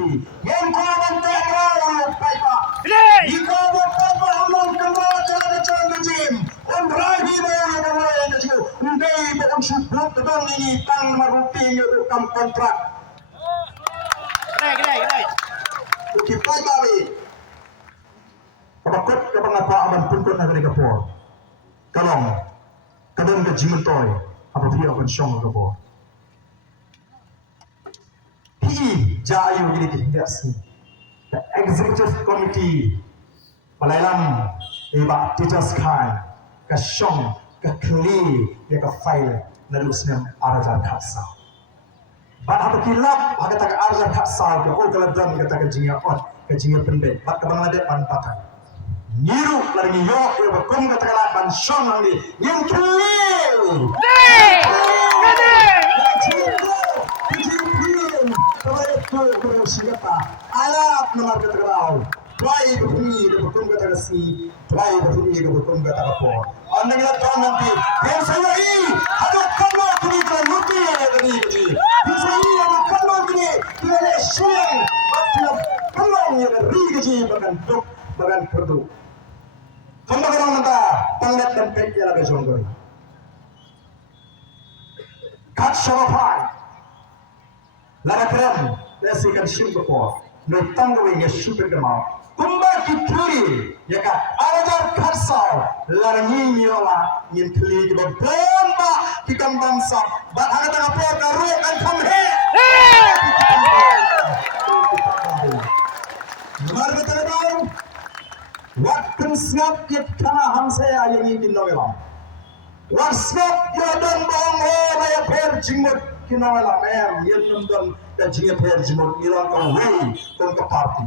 ki yang ko ban te ko pai pa iko bo pa amon kamro chala chala jim on rahi ba ya ba ya ju ndai ba on shubut dong ni tang maruti yo kam kontrak Gede. ki pai ba bi kapakot kapangapa aban puntun na gani kapor kalong kadon ka jimentoy apa pia kon syong kapo Jayu jadi tindas the executive committee Malailam iba teachers kai ka syong ka kli ya ka file na lusnem arajan khasa ban hatu kilap aga tak arajan khasa ke o kala dan ka tak jinga on ka jinga pende bat ka bangade pan patai niru lari yo ya ba kom ka tak ban syong ngi nim kli siapa alap nomor keterau try begini betul kata si try begini betul kata apa anda kita tahu nanti yang saya ini ada kalau kini kalau nanti ada kini yang saya ini ada kalau kini tidak siang betul kalau yang rigi bagan dok bagan perdu kamu kalau nanti pangat dan pergi lagi jongkoi kat syarapai lada keren Nasi kan syukur ko, nutang ko yang syukur kemau. Kumba kituri, ya kan? Arajar karsau, larni nyola, yin kli di bomba kita bangsa. Bat hana tengah po karu kan kamhe. Nomor betul tahu. Waktu snap kita hamse ayam ini dinawela. Waktu snap jodoh bongo bayar per jingmut kinawela em yen nundon ka jinga per jimot ilang ka way kon ka party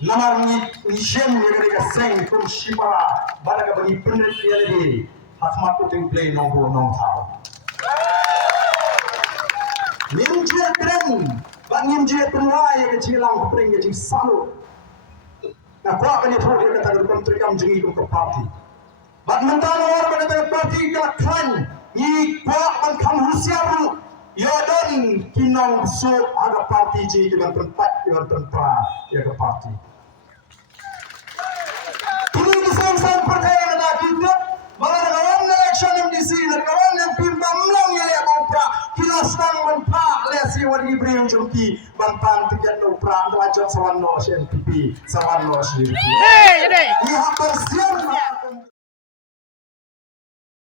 namar ni shem ni ka sing kon shipara bala ka bani pundit yele hatma putting play no go no thao ninje tren ba ninje tunwa ye ka jilang pring ye jing salu na ko ka ni thodi ka ta kon trikam jingi kon ka party ba mentalo or ba ka party ka khan ni ko an kham husiaru Yodon kinong so aga party ji dengan tempat yang tempat ya ke party. Ini disang-sang percaya na kita mga nagawan na election MDC nagawan ng pimbamlang yali ang upra kinastang manpa lesi wali ibriyong jumki bantan tiyan na upra ang wajang sawan no si NPP sawan no si NPP. Ihapang siyan